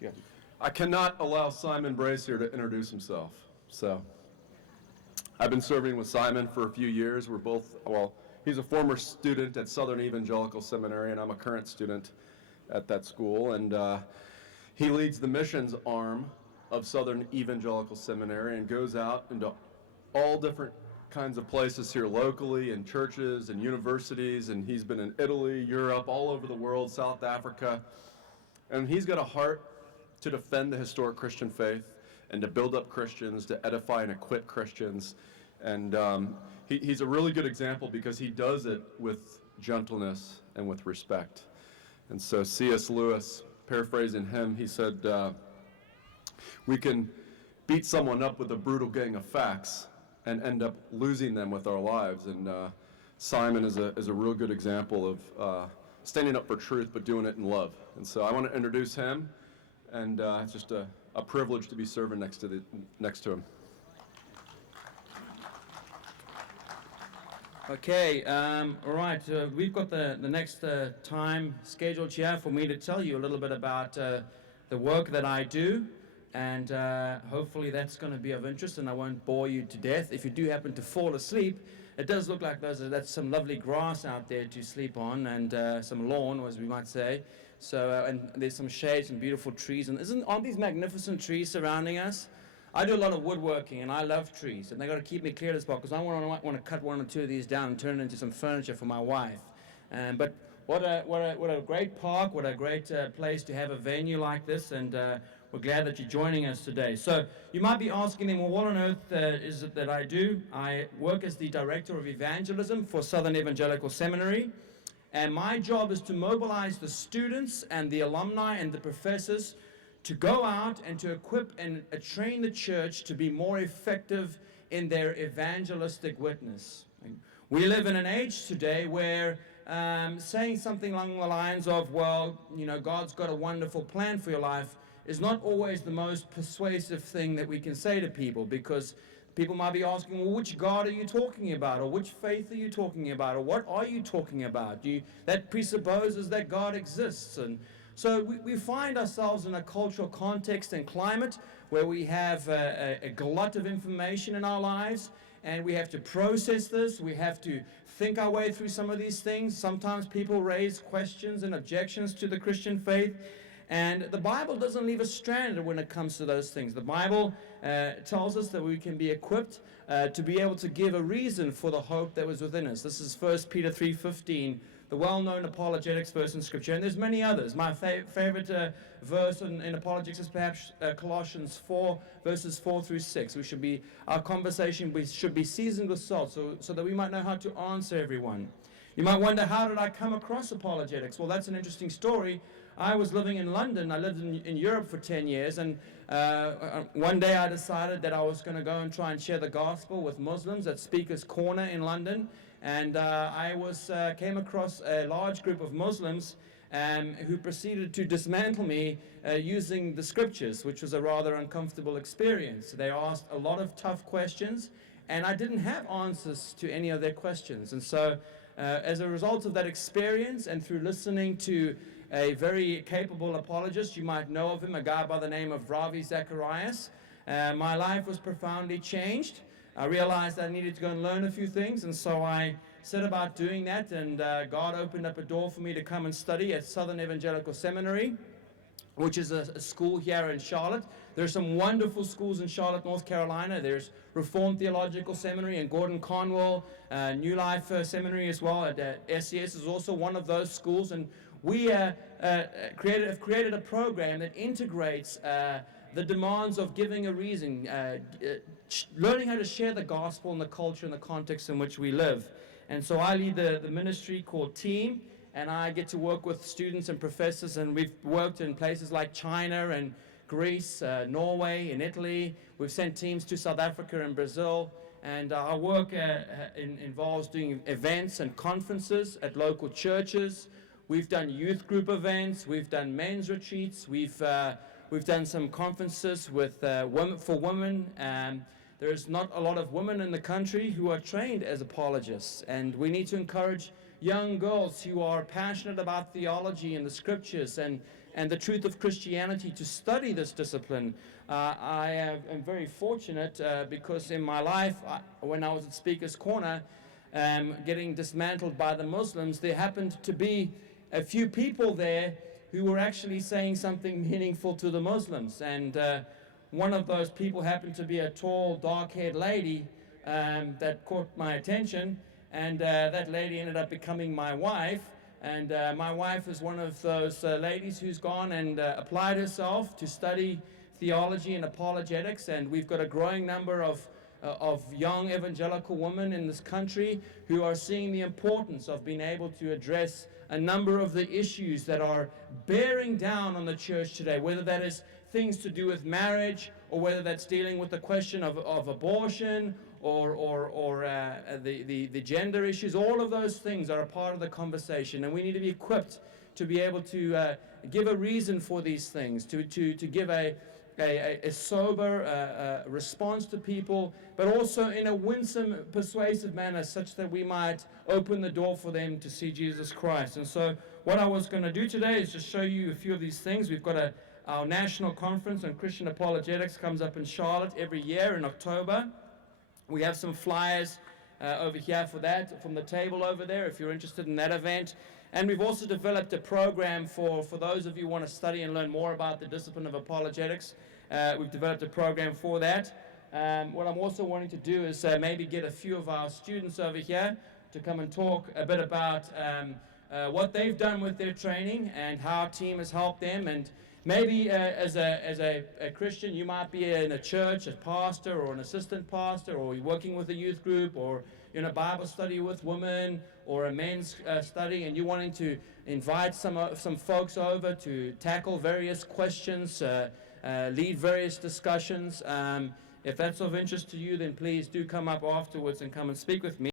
Yeah. I cannot allow Simon Brace here to introduce himself. So, I've been serving with Simon for a few years. We're both, well, he's a former student at Southern Evangelical Seminary, and I'm a current student at that school. And he leads the missions arm of Southern Evangelical Seminary and goes out into all different kinds of places here locally, and churches and universities. And he's been in Italy, Europe, all over the world, South Africa. And he's got a heart to defend the historic Christian faith and to build up Christians, to edify and equip Christians. And he's a really good example because he does it with gentleness and with respect. And so C.S. Lewis, paraphrasing him, he said, we can beat someone up with a brutal gang of facts and end up losing them with our lives. And Simon is a real good example of standing up for truth but doing it in love. And so I want to introduce him. And it's just a privilege to be serving next to him. Okay, all right. We've got the next time scheduled here for me to tell you a little bit about the work that I do, and hopefully that's going to be of interest, and I won't bore you to death. If you do happen to fall asleep, it does look like that's some lovely grass out there to sleep on, and some lawn, as we might say. So, and there's some shade, some beautiful trees, and aren't these magnificent trees surrounding us? I do a lot of woodworking, and I love trees, and they got to keep me clear of this spot because I want to cut one or two of these down and turn it into some furniture for my wife. But what a great park, what a great place to have a venue like this, and we're glad that you're joining us today. So you might be asking them, well, what on earth is it that I do? I work as the Director of Evangelism for Southern Evangelical Seminary. And my job is to mobilize the students and the alumni and the professors to go out and to equip and train the church to be more effective in their evangelistic witness. We live in an age today where saying something along the lines of, well, you know, God's got a wonderful plan for your life is not always the most persuasive thing that we can say to people, because people might be asking, well, which God are you talking about? Or which faith are you talking about? Or what are you talking about? That presupposes that God exists. And so we find ourselves in a cultural context and climate where we have a glut of information in our lives, and we have to process this. We have to think our way through some of these things. Sometimes people raise questions and objections to the Christian faith. And the Bible doesn't leave us stranded when it comes to those things. The Bible tells us that we can be equipped to be able to give a reason for the hope that was within us. This is 1 Peter 3:15, the well-known apologetics verse in Scripture. And there's many others. My favorite verse in apologetics is perhaps Colossians 4, verses 4 through 6. Our conversation should be seasoned with salt so that we might know how to answer everyone. You might wonder, how did I come across apologetics? Well, that's an interesting story. I was living in London. I lived in Europe for 10 years, and one day I decided that I was going to go and try and share the gospel with Muslims at Speaker's Corner in London. And I came across a large group of Muslims who proceeded to dismantle me using the scriptures, which was a rather uncomfortable experience. They asked a lot of tough questions, and I didn't have answers to any of their questions. And so as a result of that experience, and through listening to a very capable apologist, you might know of him, a guy by the name of Ravi Zacharias, my life was profoundly changed. I realized I needed to go and learn a few things, and so I set about doing that, and God opened up a door for me to come and study at Southern Evangelical Seminary, which is a school here in Charlotte. There's some wonderful schools in Charlotte, North Carolina. There's Reformed Theological Seminary in Gordon Conwell, New Life Seminary as well. SES is also one of those schools, and we have created a program that integrates the demands of giving a reason, learning how to share the gospel in the culture and the context in which we live. And so I lead the ministry called T.E.A.M, and I get to work with students and professors, and we've worked in places like China and Greece, Norway, and Italy. We've sent teams to South Africa and Brazil, and our work involves doing events and conferences at local churches. We've done youth group events, we've done men's retreats, we've done some conferences with for women. There's not a lot of women in the country who are trained as apologists, and we need to encourage young girls who are passionate about theology and the scriptures and and the truth of Christianity to study this discipline. I am very fortunate because in my life, when I was at Speaker's Corner, getting dismantled by the Muslims, there happened to be a few people there who were actually saying something meaningful to the Muslims. And one of those people happened to be a tall, dark-haired lady that caught my attention. And that lady ended up becoming my wife. And my wife is one of those ladies who's gone and applied herself to study theology and apologetics. And we've got a growing number of young evangelical women in this country who are seeing the importance of being able to address a number of the issues that are bearing down on the church today, whether that is things to do with marriage, or whether that's dealing with the question of abortion, or the gender issues. All of those things are a part of the conversation, and we need to be equipped to be able to give a reason for these things, to give a sober response to people, but also in a winsome, persuasive manner, such that we might open the door for them to see Jesus Christ. And so what I was going to do today is just show you a few of these things. We've got our national conference on Christian apologetics comes up in Charlotte every year in October. We have some flyers over here for that, from the table over there, if you're interested in that event. And we've also developed a program for those of you who want to study and learn more about the discipline of apologetics. We've developed a program for that. What I'm also wanting to do is maybe get a few of our students over here to come and talk a bit about what they've done with their training and how our team has helped them. And maybe as a Christian, you might be in a church, a pastor or an assistant pastor, or you're working with a youth group, or in a Bible study with women, or a men's study, and you're wanting to invite some folks over to tackle various questions, lead various discussions. If that's of interest to you, then please do come up afterwards and come and speak with me.